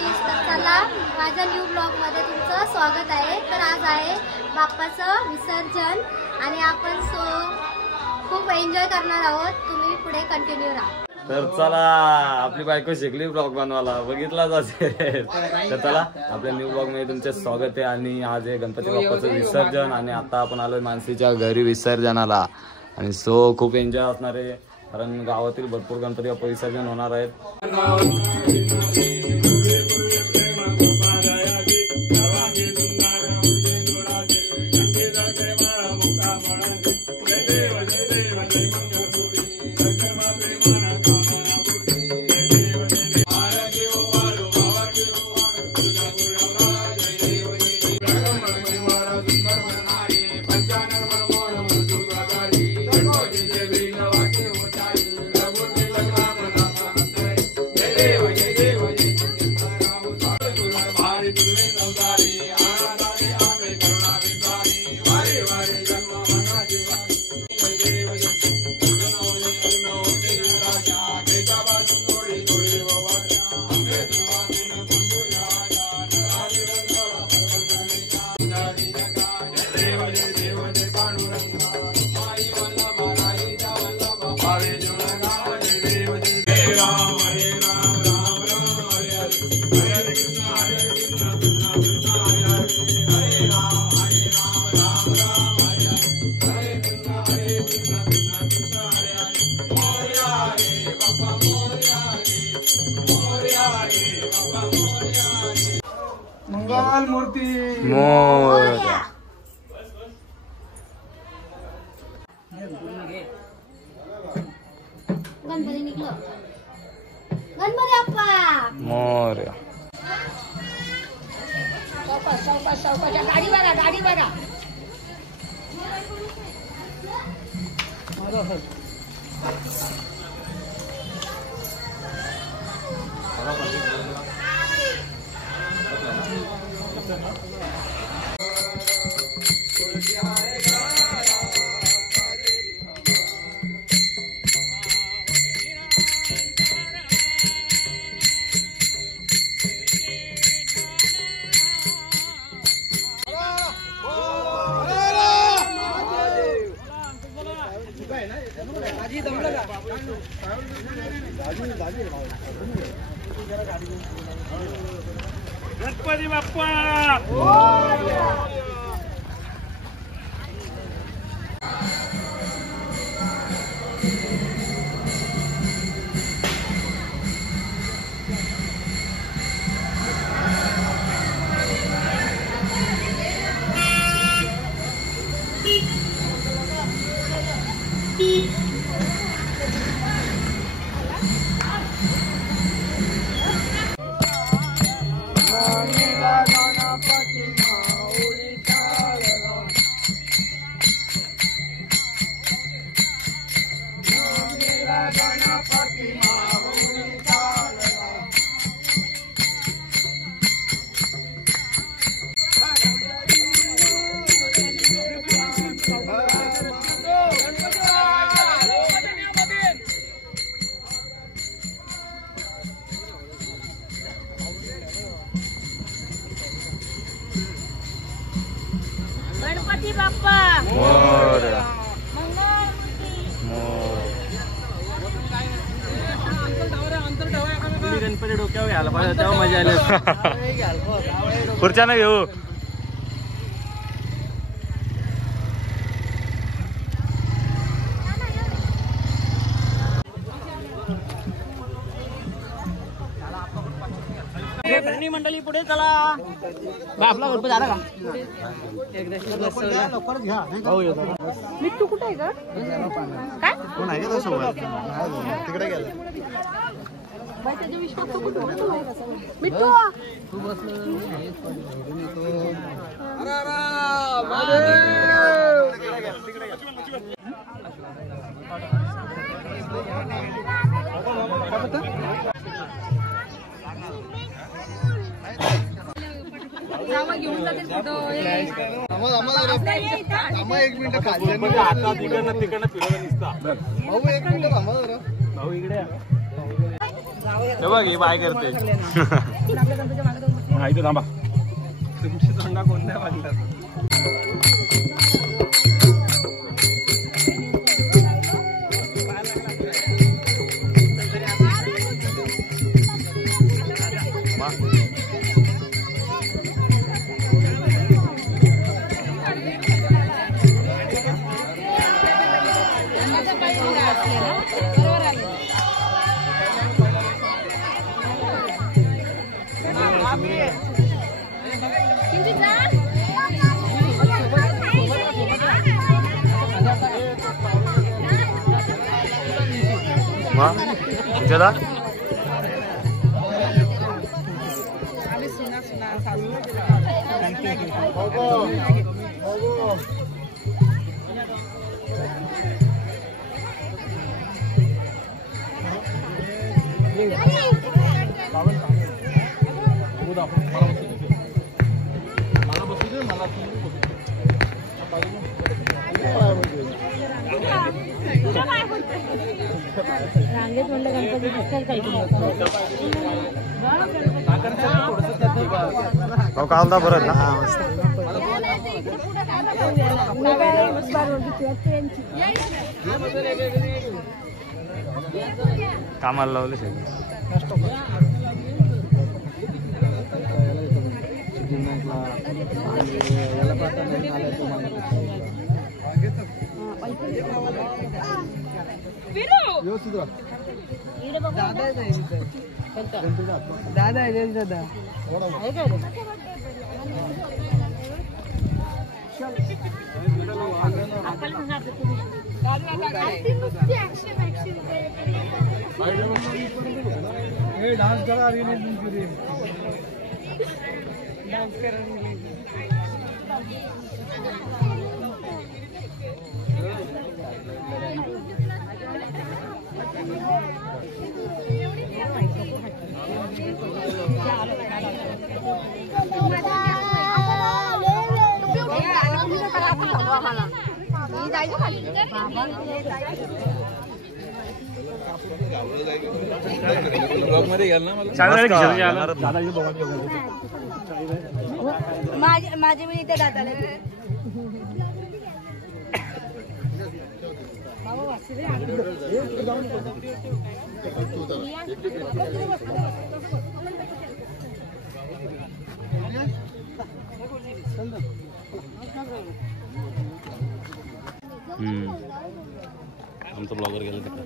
तर चला माझ्या न्यू ब्लॉग मध्ये तुमचं स्वागत आहे। तर आज आहे बाप्पाचं विसर्जन आणि आपण खूप एन्जॉय करणार आहोत। तुम्ही पुढे कंटिन्यू राहा। तर चला आपली बायको शिकली ब्लॉग बनवायला बघितलाच असेल। तर चला आपल्या न्यू ब्लॉग मध्ये तुमचे स्वागत आहे। आणि आज आहे गणपती बाप्पाचं विसर्जन आणि आता आपण आलोय मानसीच्या घरी विसर्जनाला आणि खूप एन्जॉय असणार आहे कारण गावातील भरपूर गणपती बाप्पा विसर्जन होणार आहेत। मंगल मूर्ती मोरया गणपती निघलो गणपती बाप्पा मोरया सावकाश गाडी बघा गणपती बाप्पा गणपती बाप्पा मोरया गणपती डोक्यावर घ्यायला पाहिजे तेव्हा मजा आली। खुर्च्या घेऊ मंडळी पुढे चला। आपला गणपती झाला का? मिट्टू कुठे आहे ग? काय कोण आहे तो सोबत तिकडे गेला मिट्टू घेऊन जाते फोटो। एक मिनिट खाली आता तिकडनं फिरवलं नुसता भाऊ एक मिनिट थांबा जरा भाऊ इकडे हे बघ ही बाय करते. इथे थांबा. तुमची तोंडा कोण नाही बांधतात. चला रांगेत म्हणलं गणपती कालदा परत ना कामाला लावले सगळं. दादा आहे दादा. डान्स करा माझे मी इथे दादाला आमचं ब्लॉगर गेलं तिकडे.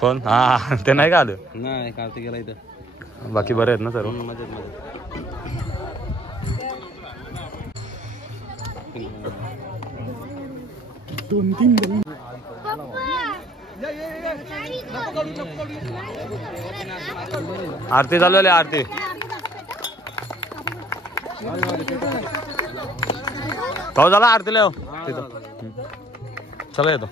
कोण? हा ते नाही का आलं? नाही कार्तिक गेला इथं. बाकी बरे आहेत ना सर्व? मजेत मजेत. आरती चालू आहे. आरती भाऊ झाला आरतीला हो तिथं. चला येतो.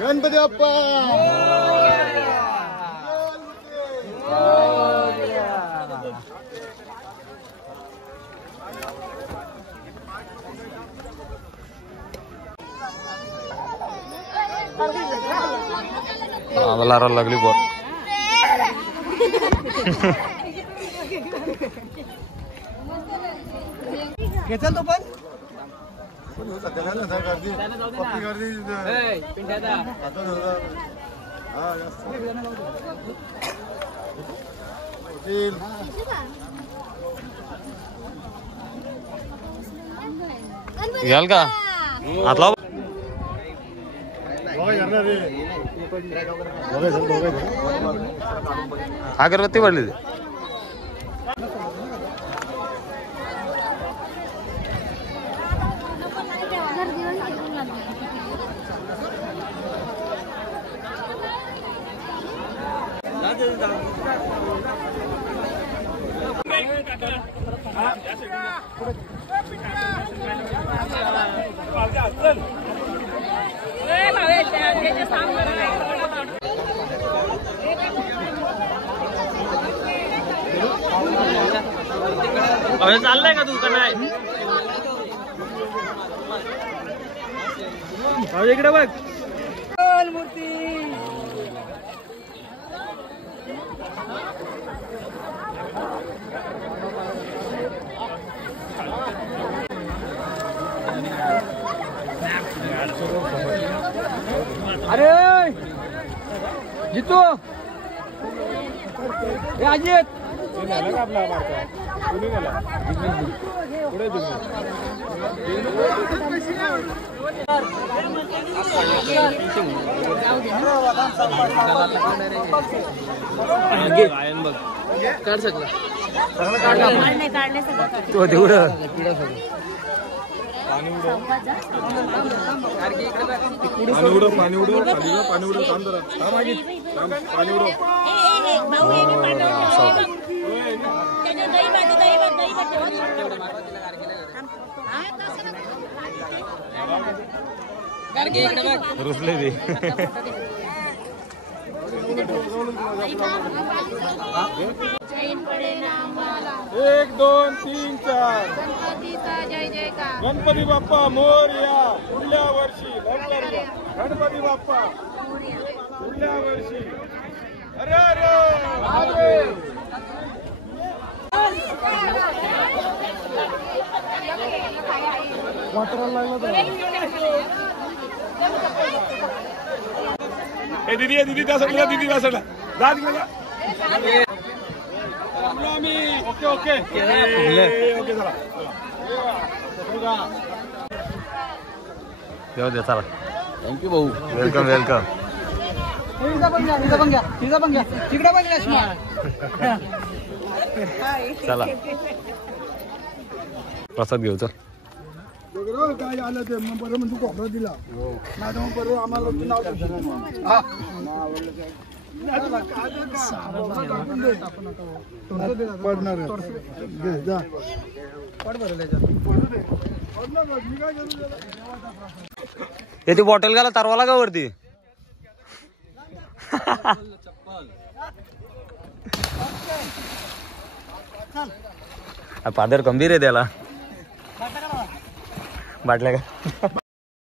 गणपती बाप्पा. लारायला लागली बोल. घेतल तो पण घ्याल का आतला अगरबत्ती पडली. चाललंय का तू का नाही इकडे बघ मूर्ती अरे जितू हे अजित काढ सकला तो तेवढं पाणी उडव रुसले ते 1 2 3 4 गणपती बाप्पा मोरया पुढल्या वर्षी लवकर या. गणपती बाप्पा पुढल्या वर्षी अरे अरे वाटराला दीदी दीदी त्या साईडला दीदी त्या साईडला जा तिकडे ओके ओके ओके चला येऊ दे चला थँक्यू भाऊ वेलकम वेलकम चला प्रसाद घेऊ चल काय आलं ते मग बरं म्हणजे कोपरा दिला मॅडम बरोबर आम्हाला नाव पडणार ती बॉटल घाला तरवाला का वरती फादर गंभीर आहे त्याला बाटल्या का